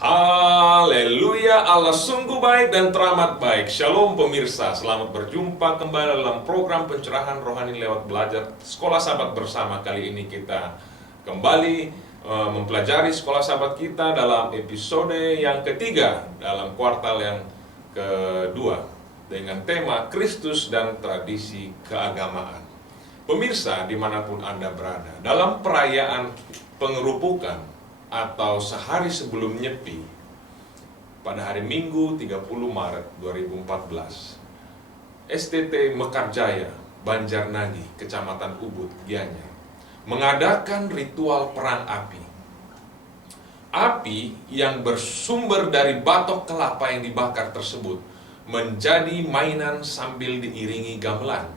Haleluya, Allah sungguh baik dan teramat baik. Shalom pemirsa, selamat berjumpa kembali dalam program pencerahan rohani lewat belajar Sekolah Sahabat Bersama. Kali ini kita kembali mempelajari Sekolah Sahabat kita dalam episode yang ketiga, dalam kuartal yang kedua, dengan tema Kristus dan Tradisi Keagamaan. Pemirsa dimanapun Anda berada, dalam perayaan pengerupukan atau sehari sebelum Nyepi pada hari Minggu 30 Maret 2014, STT Mekarjaya, Banjarnagi, Kecamatan Ubud, Gianyar, mengadakan ritual perang api. Api yang bersumber dari batok kelapa yang dibakar tersebut menjadi mainan sambil diiringi gamelan,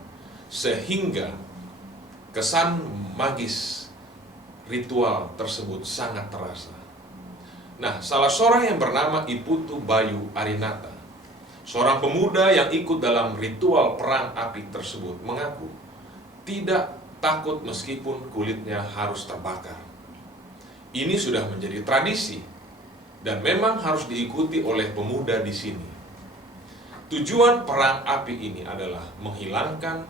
sehingga kesan magis ritual tersebut sangat terasa. Nah, salah seorang yang bernama Iputu Bayu Arinata, seorang pemuda yang ikut dalam ritual perang api tersebut, mengaku tidak takut meskipun kulitnya harus terbakar. Ini sudah menjadi tradisi dan memang harus diikuti oleh pemuda di sini. Tujuan perang api ini adalah menghilangkan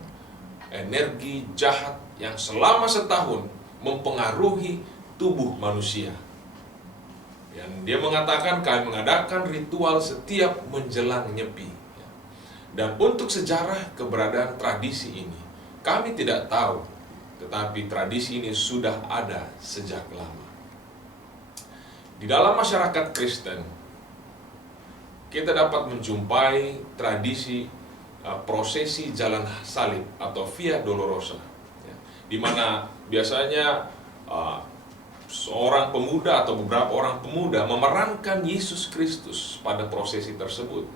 energi jahat yang selama setahun mempengaruhi tubuh manusia. Dan dia mengatakan kami mengadakan ritual setiap menjelang Nyepi. Dan untuk sejarah keberadaan tradisi ini, kami tidak tahu, tetapi tradisi ini sudah ada sejak lama. Di dalam masyarakat Kristen, kita dapat menjumpai tradisi prosesi jalan salib atau Via Dolorosa, di mana biasanya seorang pemuda atau beberapa orang pemuda memerankan Yesus Kristus pada prosesi tersebut,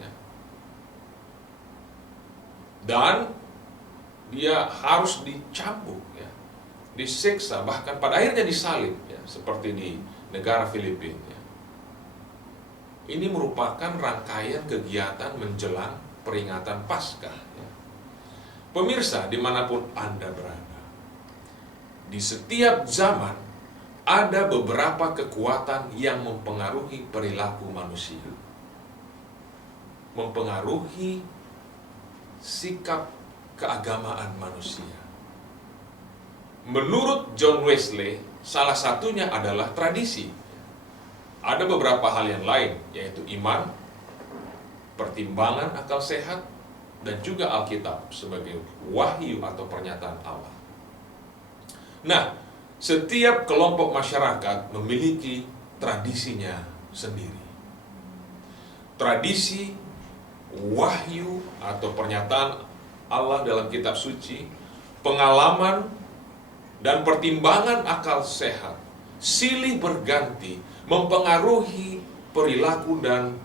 dan dia harus dicambuk, disiksa, bahkan pada akhirnya disalib, seperti di negara Filipina. Ini merupakan rangkaian kegiatan menjelang peringatan Paskah. Pemirsa dimanapun Anda berada, di setiap zaman ada beberapa kekuatan yang mempengaruhi perilaku manusia, mempengaruhi sikap keagamaan manusia. Menurut John Wesley, salah satunya adalah tradisi. Ada beberapa hal yang lain, yaitu iman, pertimbangan akal sehat, dan juga Alkitab sebagai wahyu atau pernyataan Allah. Nah, setiap kelompok masyarakat memiliki tradisinya sendiri. Tradisi, wahyu atau pernyataan Allah dalam kitab suci, pengalaman, dan pertimbangan akal sehat silih berganti mempengaruhi perilaku dan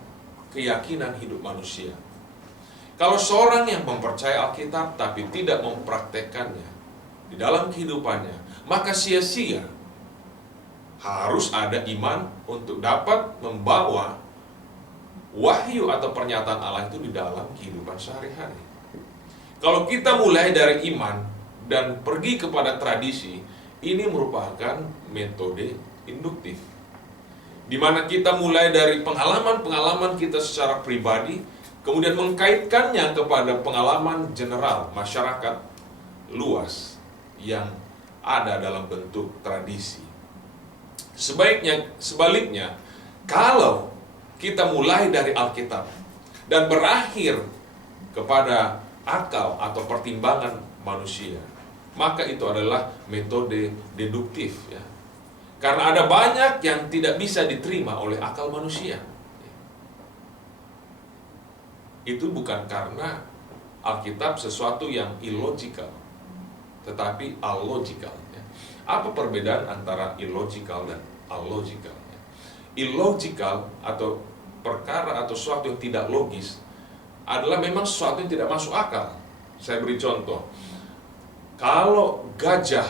keyakinan hidup manusia. Kalau seorang yang mempercayai Alkitab tapi tidak mempraktekkannya di dalam kehidupannya, maka sia-sia. Harus ada iman untuk dapat membawa wahyu atau pernyataan Allah itu di dalam kehidupan sehari-hari. Kalau kita mulai dari iman dan pergi kepada tradisi, ini merupakan metode induktif, di mana kita mulai dari pengalaman-pengalaman kita secara pribadi, kemudian mengkaitkannya kepada pengalaman general masyarakat luas yang ada dalam bentuk tradisi. Sebaliknya, kalau kita mulai dari Alkitab dan berakhir kepada akal atau pertimbangan manusia, maka itu adalah metode deduktif, karena ada banyak yang tidak bisa diterima oleh akal manusia. Itu bukan karena Alkitab sesuatu yang illogical, tetapi allogical. Apa perbedaan antara illogical dan allogical? Illogical atau perkara atau sesuatu yang tidak logis adalah memang sesuatu yang tidak masuk akal. Saya beri contoh. Kalau gajah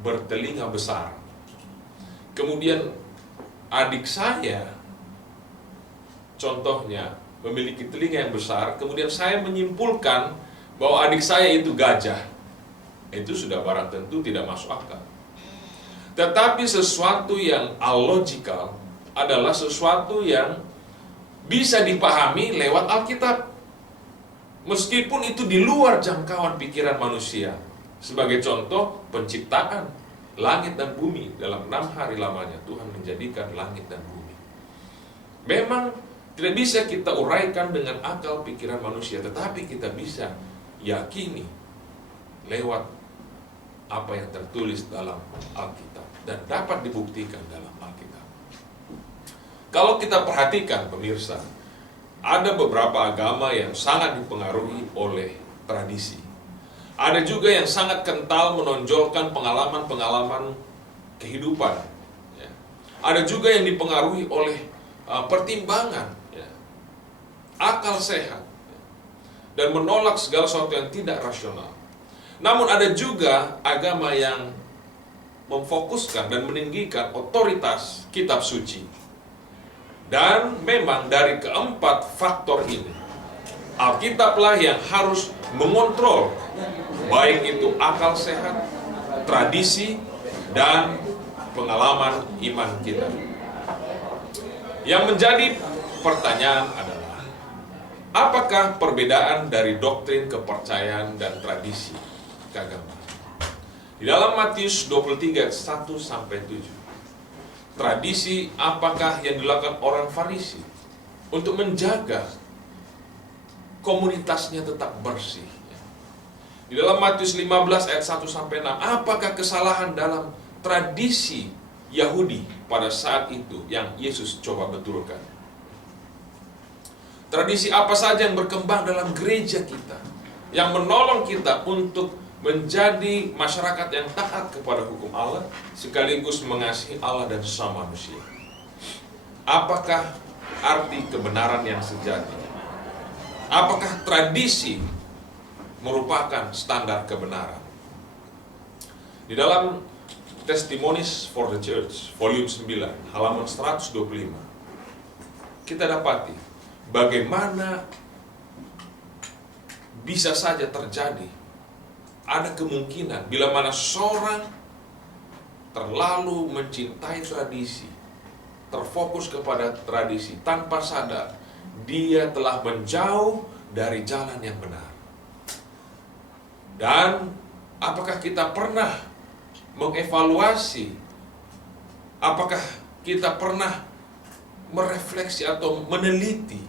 bertelinga besar, kemudian adik saya contohnya memiliki telinga yang besar, kemudian saya menyimpulkan bahwa adik saya itu gajah, itu sudah barang tentu tidak masuk akal. Tetapi sesuatu yang allogical adalah sesuatu yang bisa dipahami lewat Alkitab, meskipun itu di luar jangkauan pikiran manusia. Sebagai contoh, penciptaan langit dan bumi. Dalam 6 hari lamanya Tuhan menjadikan langit dan bumi. Memang tidak bisa kita uraikan dengan akal pikiran manusia, tetapi kita bisa yakini lewat apa yang tertulis dalam Alkitab dan dapat dibuktikan dalam Alkitab. Kalau kita perhatikan, pemirsa, ada beberapa agama yang sangat dipengaruhi oleh tradisi. Ada juga yang sangat kental menonjolkan pengalaman-pengalaman kehidupan. Ya. Ada juga yang dipengaruhi oleh pertimbangan, ya, akal sehat, ya, dan menolak segala sesuatu yang tidak rasional. Namun ada juga agama yang memfokuskan dan meninggikan otoritas kitab suci. Dan memang dari keempat faktor ini, Alkitablah yang harus mengontrol, baik itu akal sehat, tradisi, dan pengalaman iman kita. Yang menjadi pertanyaan adalah, apakah perbedaan dari doktrin kepercayaan dan tradisi keagamaan? Di dalam Matius 23, 1-7, tradisi apakah yang dilakukan orang Farisi untuk menjaga komunitasnya tetap bersih? Di dalam Matius 15 ayat 1-6, apakah kesalahan dalam tradisi Yahudi pada saat itu yang Yesus coba betulkan? Tradisi apa saja yang berkembang dalam gereja kita, yang menolong kita untuk menjadi masyarakat yang taat kepada hukum Allah, sekaligus mengasihi Allah dan sesama manusia? Apakah arti kebenaran yang sejati? Apakah tradisi merupakan standar kebenaran? Di dalam Testimonies for the Church, volume 9, halaman 125, kita dapati bagaimana bisa saja terjadi, ada kemungkinan bila mana seorang terlalu mencintai tradisi, terfokus kepada tradisi, tanpa sadar dia telah menjauh dari jalan yang benar. Dan apakah kita pernah mengevaluasi, apakah kita pernah merefleksi atau meneliti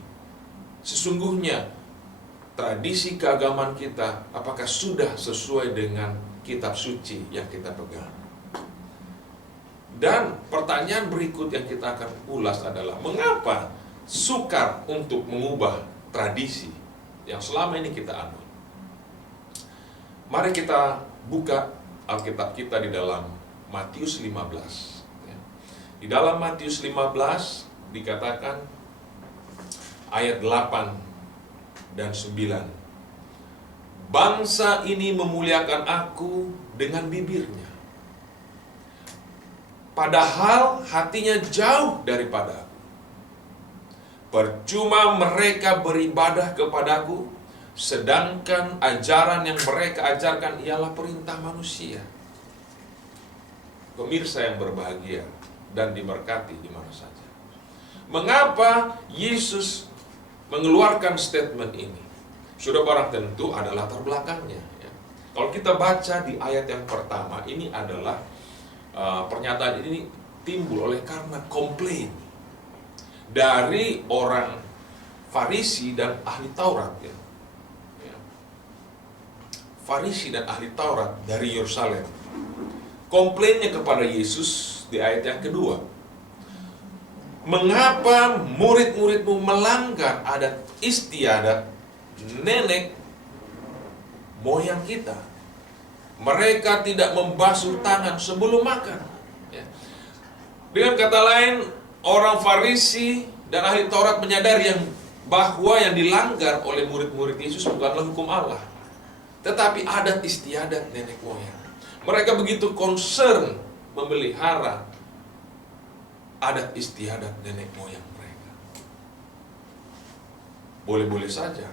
sesungguhnya tradisi keagamaan kita, apakah sudah sesuai dengan kitab suci yang kita pegang? Dan pertanyaan berikut yang kita akan ulas adalah, mengapa sukar untuk mengubah tradisi yang selama ini kita anut? Mari kita buka Alkitab kita di dalam Matius 15. Di dalam Matius 15 dikatakan ayat 8 dan 9. Bangsa ini memuliakan aku dengan bibirnya, padahal hatinya jauh daripada aku. Percuma mereka beribadah kepadaku, sedangkan ajaran yang mereka ajarkan ialah perintah manusia. Pemirsa yang berbahagia dan diberkati di mana saja, mengapa Yesus mengeluarkan statement ini? Sudah barang tentu ada latar belakangnya, ya. Kalau kita baca di ayat yang pertama, ini adalah pernyataan ini timbul oleh karena komplain dari orang Farisi dan ahli Taurat, ya. Farisi dan ahli Taurat dari Yerusalem. Komplainnya kepada Yesus di ayat yang kedua, mengapa murid-muridmu melanggar adat istiadat nenek moyang kita? Mereka tidak membasuh tangan sebelum makan. Ya. Dengan kata lain, orang Farisi dan ahli Taurat menyadari bahwa yang dilanggar oleh murid-murid Yesus bukanlah hukum Allah, tetapi adat istiadat nenek moyang. Mereka begitu concern memelihara adat istiadat nenek moyang mereka. Boleh-boleh saja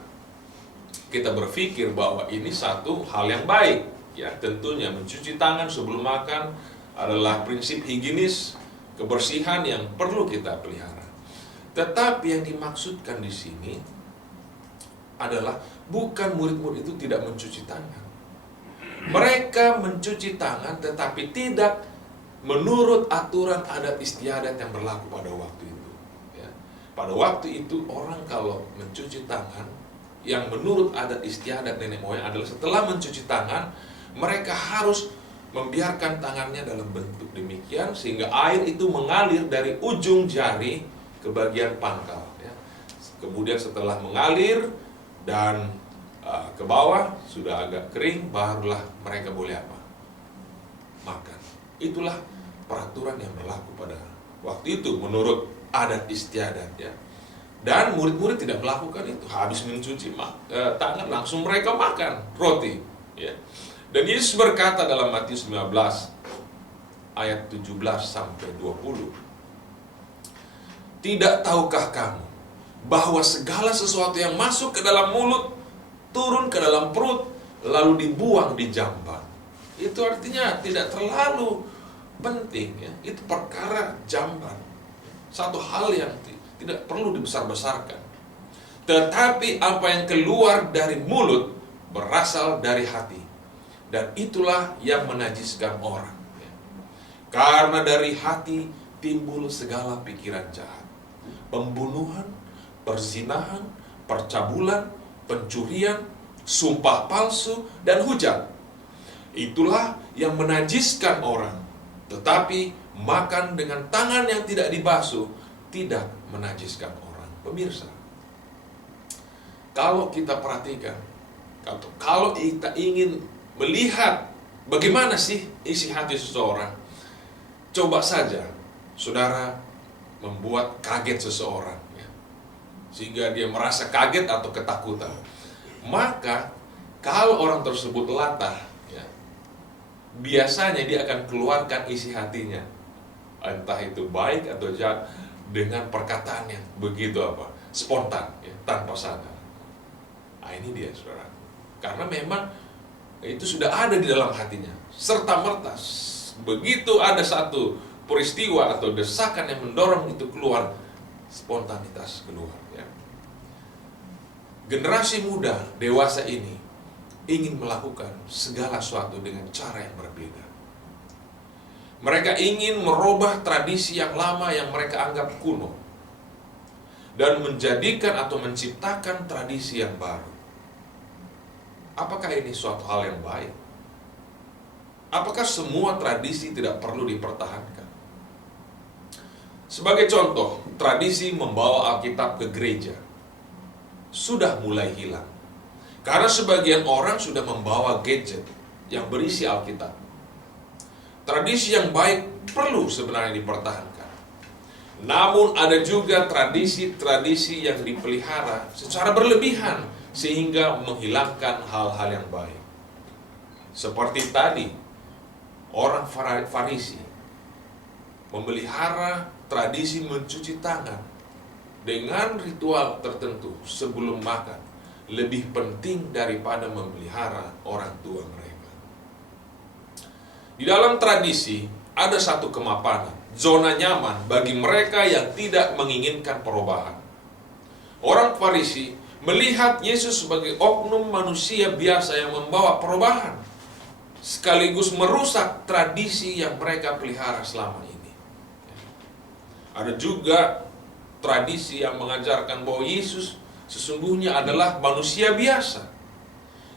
kita berpikir bahwa ini satu hal yang baik, ya. Tentunya mencuci tangan sebelum makan adalah prinsip higienis kebersihan yang perlu kita pelihara. Tetapi yang dimaksudkan di sini adalah bukan murid-murid itu tidak mencuci tangan. Mereka mencuci tangan tetapi tidak menurut aturan adat istiadat yang berlaku pada waktu itu. Ya. Pada waktu itu orang kalau mencuci tangan, yang menurut adat istiadat nenek moyang adalah setelah mencuci tangan, mereka harus membiarkan tangannya dalam bentuk demikian sehingga air itu mengalir dari ujung jari ke bagian pangkal. Ya. Kemudian setelah mengalir dan ke bawah sudah agak kering, barulah mereka boleh apa? Makan. Itulah peraturan yang berlaku pada waktu itu menurut adat istiadat, ya. Dan murid-murid tidak melakukan itu. Habis mencuci tangan langsung mereka makan roti, ya. Dan Yesus berkata dalam Matius 19 ayat 17 sampai 20, "Tidak tahukah kamu bahwa segala sesuatu yang masuk ke dalam mulut turun ke dalam perut lalu dibuang di jamban?" Itu artinya tidak terlalu penting, ya. Itu perkara jamban, satu hal yang tidak perlu dibesar-besarkan. Tetapi apa yang keluar dari mulut berasal dari hati, dan itulah yang menajiskan orang, ya. Karena dari hati timbul segala pikiran jahat, pembunuhan, perzinahan, percabulan, pencurian, sumpah palsu, dan hujat. Itulah yang menajiskan orang. Tetapi makan dengan tangan yang tidak dibasuh tidak menajiskan orang. Pemirsa, kalau kita perhatikan, kalau kita ingin melihat bagaimana sih isi hati seseorang, coba saja saudara membuat kaget seseorang, ya, sehingga dia merasa kaget atau ketakutan. Maka kalau orang tersebut latah, ya, biasanya dia akan keluarkan isi hatinya, entah itu baik atau jahat, dengan perkataan yang begitu apa, spontan, ya, tanpa sadar. Nah, ini dia saudara, karena memang itu sudah ada di dalam hatinya, serta merta begitu ada satu peristiwa atau desakan yang mendorong itu keluar, spontanitas keluar, ya. Generasi muda dewasa ini ingin melakukan segala sesuatu dengan cara yang berbeda. Mereka ingin merubah tradisi yang lama yang mereka anggap kuno dan menjadikan atau menciptakan tradisi yang baru. Apakah ini suatu hal yang baik? Apakah semua tradisi tidak perlu dipertahankan? Sebagai contoh, tradisi membawa Alkitab ke gereja sudah mulai hilang karena sebagian orang sudah membawa gadget yang berisi Alkitab. Tradisi yang baik perlu sebenarnya dipertahankan. Namun ada juga tradisi-tradisi yang dipelihara secara berlebihan sehingga menghilangkan hal-hal yang baik. Seperti tadi, orang Farisi memelihara tradisi mencuci tangan dengan ritual tertentu sebelum makan lebih penting daripada memelihara orang tua mereka. Di dalam tradisi ada satu kemapanan, zona nyaman bagi mereka yang tidak menginginkan perubahan. Orang Farisi melihat Yesus sebagai oknum manusia biasa yang membawa perubahan, sekaligus merusak tradisi yang mereka pelihara selama ini. Ada juga tradisi yang mengajarkan bahwa Yesus sesungguhnya adalah manusia biasa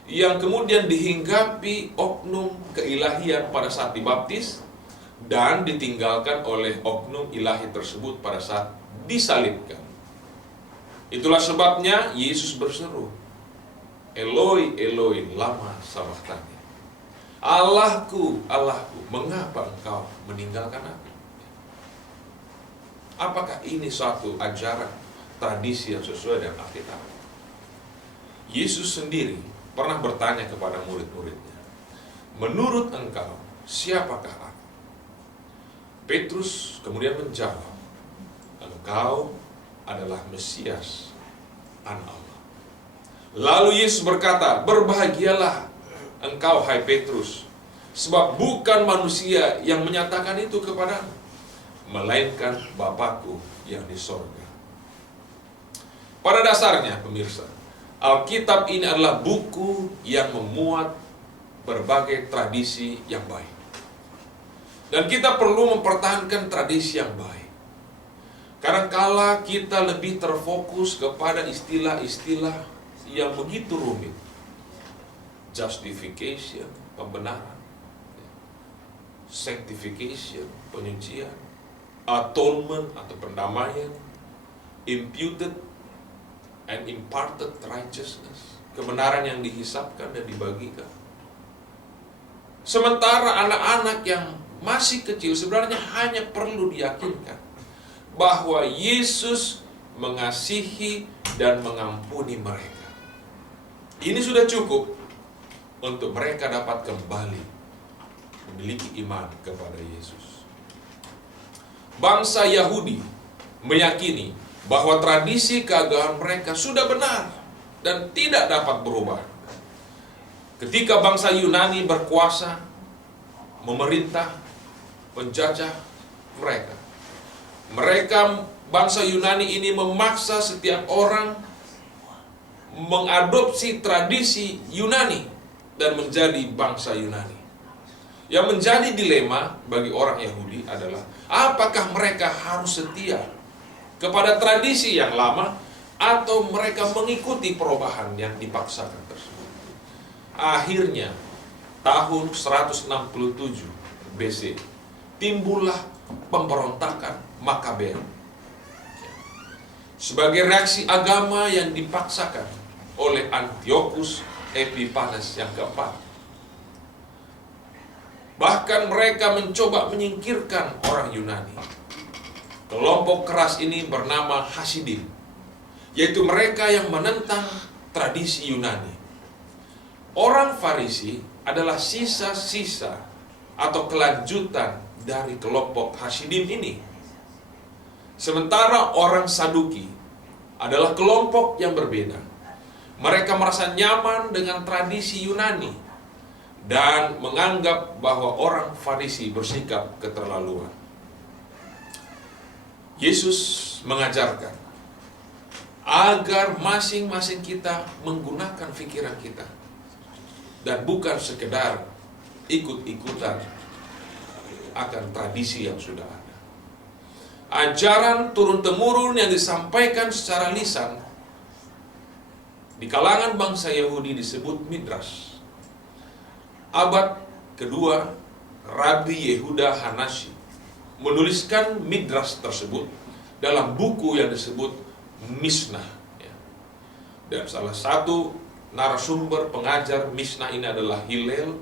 yang kemudian dihinggapi oknum keilahian pada saat dibaptis dan ditinggalkan oleh oknum ilahi tersebut pada saat disalibkan. Itulah sebabnya Yesus berseru, "Eloi, Eloi, lama sabachthani." "Allahku, Allahku, mengapa engkau meninggalkan aku?" Apakah ini suatu ajaran tradisi yang sesuai dengan Alkitab? Yesus sendiri pernah bertanya kepada murid-muridnya, "Menurut engkau, siapakah aku?" Petrus kemudian menjawab, "Engkau adalah Mesias, Anak Allah." Lalu Yesus berkata, "Berbahagialah engkau, hai Petrus, sebab bukan manusia yang menyatakan itu kepadamu, melainkan Bapakku yang di sorga. Pada dasarnya, pemirsa, Alkitab ini adalah buku yang memuat berbagai tradisi yang baik. Dan kita perlu mempertahankan tradisi yang baik. Kadangkala kita lebih terfokus kepada istilah-istilah yang begitu rumit. Justification, pembenaran. Sanctification, penyucian. Atonement atau pendamaian. Imputed and imparted righteousness. Kebenaran yang dihisapkan dan dibagikan. Sementara anak-anak yang masih kecil sebenarnya hanya perlu diyakinkan bahwa Yesus mengasihi dan mengampuni mereka. Ini sudah cukup untuk mereka dapat kembali memiliki iman kepada Yesus. Bangsa Yahudi meyakini bahwa tradisi keagamaan mereka sudah benar dan tidak dapat berubah. Ketika bangsa Yunani berkuasa, memerintah, menjajah mereka, bangsa Yunani ini memaksa setiap orang mengadopsi tradisi Yunani dan menjadi bangsa Yunani. Yang menjadi dilema bagi orang Yahudi adalah apakah mereka harus setia kepada tradisi yang lama atau mereka mengikuti perubahan yang dipaksakan tersebut. Akhirnya tahun 167 BC timbullah pemberontakan Makabean sebagai reaksi agama yang dipaksakan oleh Antiochus Epiphanes yang keempat. Bahkan mereka mencoba menyingkirkan orang Yunani. Kelompok keras ini bernama Hasidim, yaitu mereka yang menentang tradisi Yunani. Orang Farisi adalah sisa-sisa atau kelanjutan dari kelompok Hasidim ini. Sementara orang Saduki adalah kelompok yang berbeda. Mereka merasa nyaman dengan tradisi Yunani dan menganggap bahwa orang Farisi bersikap keterlaluan. Yesus mengajarkan agar masing-masing kita menggunakan pikiran kita dan bukan sekedar ikut-ikutan akan tradisi yang sudah ada. Ajaran turun-temurun yang disampaikan secara lisan di kalangan bangsa Yahudi disebut Midrash. Abad kedua, Rabbi Yehuda Hanashi menuliskan Midrash tersebut dalam buku yang disebut Mishnah. Dan salah satu narasumber pengajar Mishnah ini adalah Hillel,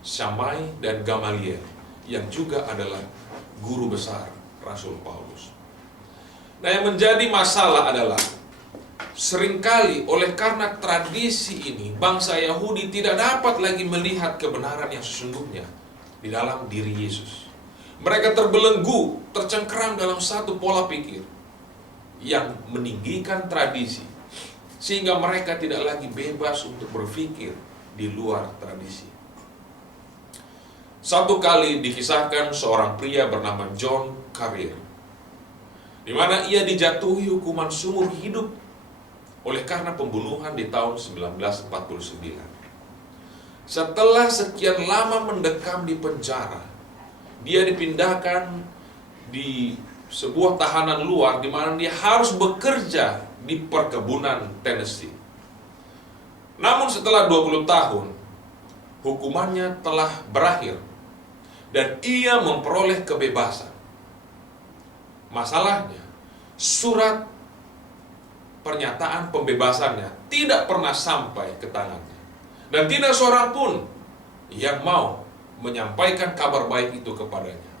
Shammai, dan Gamaliel, yang juga adalah guru besar Rasul Paulus. Nah, yang menjadi masalah adalah seringkali oleh karena tradisi ini, bangsa Yahudi tidak dapat lagi melihat kebenaran yang sesungguhnya di dalam diri Yesus. Mereka terbelenggu, tercengkeram dalam satu pola pikir yang meninggikan tradisi, sehingga mereka tidak lagi bebas untuk berpikir di luar tradisi. Satu kali dikisahkan seorang pria bernama John Carrier, di mana ia dijatuhi hukuman seumur hidup oleh karena pembunuhan di tahun 1949. Setelah sekian lama mendekam di penjara, dia dipindahkan di sebuah tahanan luar di mana dia harus bekerja di perkebunan Tennessee. Namun setelah 20 tahun, hukumannya telah berakhir dan ia memperoleh kebebasan. Masalahnya, surat pernyataan pembebasannya tidak pernah sampai ke tangannya. Dan tidak seorang pun yang mau menyampaikan kabar baik itu kepadanya.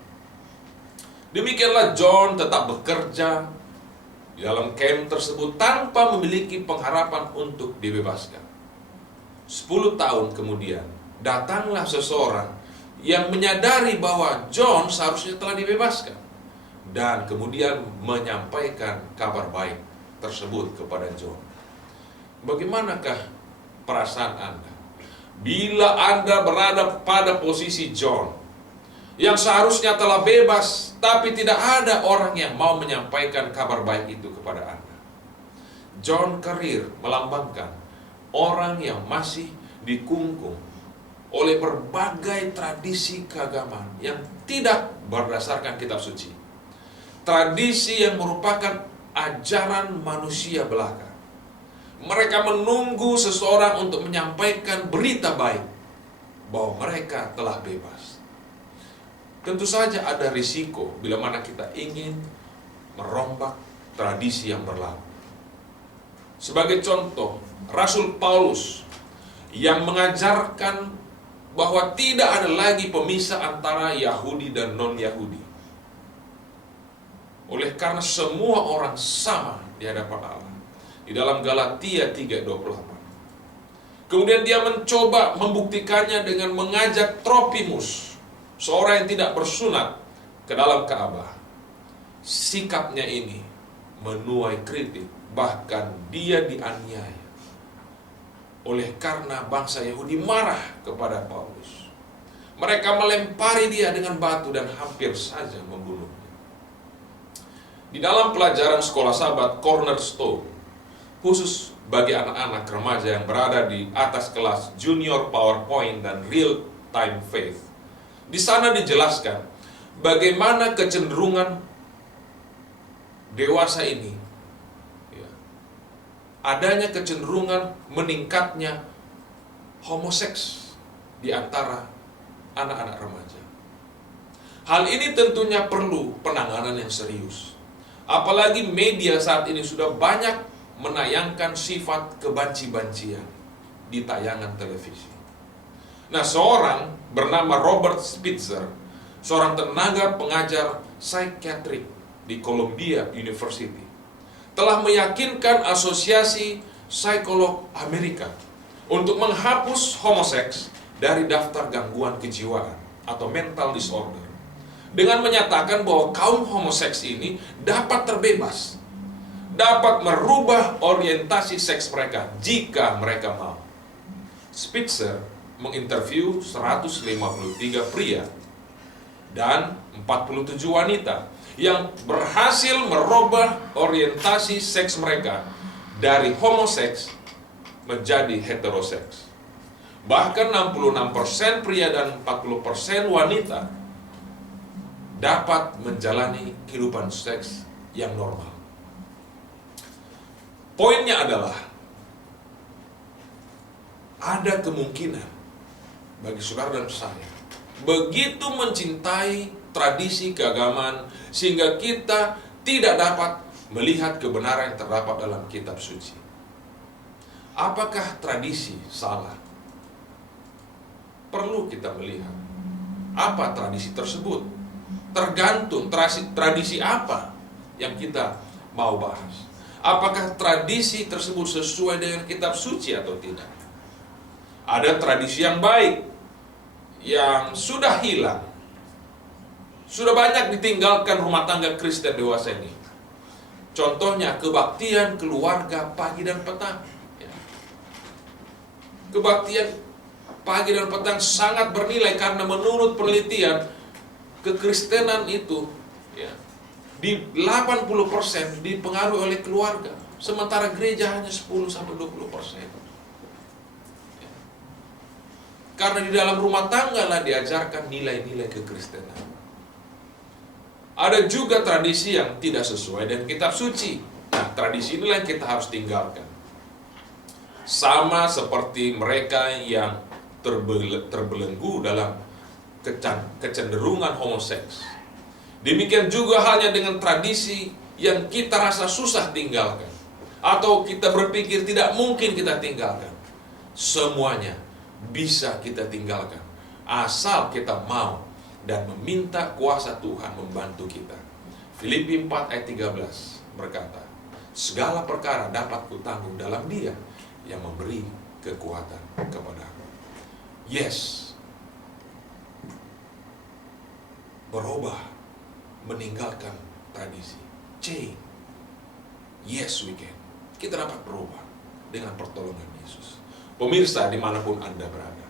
Demikianlah John tetap bekerja di dalam camp tersebut tanpa memiliki pengharapan untuk dibebaskan. 10 tahun kemudian, datanglah seseorang yang menyadari bahwa John seharusnya telah dibebaskan dan kemudian menyampaikan kabar baik tersebut kepada John. Bagaimanakah perasaan Anda bila Anda berada pada posisi John? yang seharusnya telah bebas, tapi tidak ada orang yang mau menyampaikan kabar baik itu kepada Anda. John Career melambangkan orang yang masih dikungkung oleh berbagai tradisi keagamaan yang tidak berdasarkan kitab suci. Tradisi yang merupakan ajaran manusia belaka. Mereka menunggu seseorang untuk menyampaikan berita baik bahwa mereka telah bebas. Tentu saja ada risiko bila mana kita ingin merombak tradisi yang berlaku. Sebagai contoh, Rasul Paulus yang mengajarkan bahwa tidak ada lagi pemisah antara Yahudi dan non-Yahudi. Oleh karena semua orang sama di hadapan Allah. Di dalam Galatia 3:28. Kemudian dia mencoba membuktikannya dengan mengajak Trofimus, seorang yang tidak bersunat, ke dalam Ka'bah. Sikapnya ini menuai kritik, bahkan dia dianiaya. Oleh karena bangsa Yahudi marah kepada Paulus. Mereka melempari dia dengan batu dan hampir saja membunuhnya. Di dalam pelajaran sekolah sahabat Cornerstone, khusus bagi anak-anak remaja yang berada di atas kelas Junior PowerPoint dan Real Time Faith, di sana dijelaskan bagaimana kecenderungan dewasa ini, adanya kecenderungan meningkatnya homoseks di antara anak-anak remaja. Hal ini tentunya perlu penanganan yang serius. Apalagi media saat ini sudah banyak menayangkan sifat kebanci-bancian di tayangan televisi. Nah, seorang bernama Robert Spitzer, seorang tenaga pengajar psikiatrik di Columbia University, telah meyakinkan Asosiasi Psikolog Amerika untuk menghapus homoseks dari daftar gangguan kejiwaan atau mental disorder, dengan menyatakan bahwa kaum homoseks ini dapat terbebas, dapat merubah orientasi seks mereka jika mereka mau. Spitzer menginterview 153 pria dan 47 wanita yang berhasil merubah orientasi seks mereka dari homoseks menjadi heteroseks. Bahkan 66% pria dan 40% wanita dapat menjalani kehidupan seks yang normal. Poinnya adalah ada kemungkinan bagi saudara dan saya begitu mencintai tradisi keagamaan sehingga kita tidak dapat melihat kebenaran yang terdapat dalam kitab suci. Apakah tradisi salah? Perlu kita melihat apa tradisi tersebut. Tergantung tradisi apa yang kita mau bahas. Apakah tradisi tersebut sesuai dengan kitab suci atau tidak? Ada tradisi yang baik yang sudah hilang, sudah banyak ditinggalkan rumah tangga Kristen dewasa ini. Contohnya kebaktian keluarga pagi dan petang. Kebaktian pagi dan petang sangat bernilai karena menurut penelitian kekristenan itu di 80% dipengaruhi oleh keluarga, sementara gereja hanya 10-20%. Karena di dalam rumah tangga lah diajarkan nilai-nilai kekristenan. Ada juga tradisi yang tidak sesuai dengan kitab suci. Nah, tradisi inilah yang kita harus tinggalkan. Sama seperti mereka yang terbelenggu dalam kecenderungan homoseks. Demikian juga halnya dengan tradisi yang kita rasa susah tinggalkan, atau kita berpikir tidak mungkin kita tinggalkan. Semuanya bisa kita tinggalkan, asal kita mau dan meminta kuasa Tuhan membantu kita. Filipi 4 ayat 13 berkata, segala perkara dapat kutanggung dalam Dia yang memberi kekuatan kepadaku. Yes, berubah, meninggalkan tradisi. Change. Yes, we can. Kita dapat berubah dengan pertolongan Yesus. Pemirsa dimanapun Anda berada,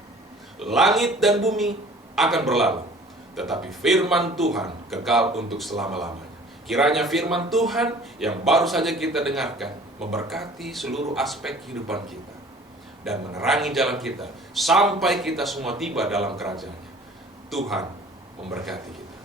langit dan bumi akan berlalu, tetapi firman Tuhan kekal untuk selama-lamanya. Kiranya firman Tuhan yang baru saja kita dengarkan memberkati seluruh aspek kehidupan kita dan menerangi jalan kita sampai kita semua tiba dalam kerajaannya. Tuhan memberkati kita.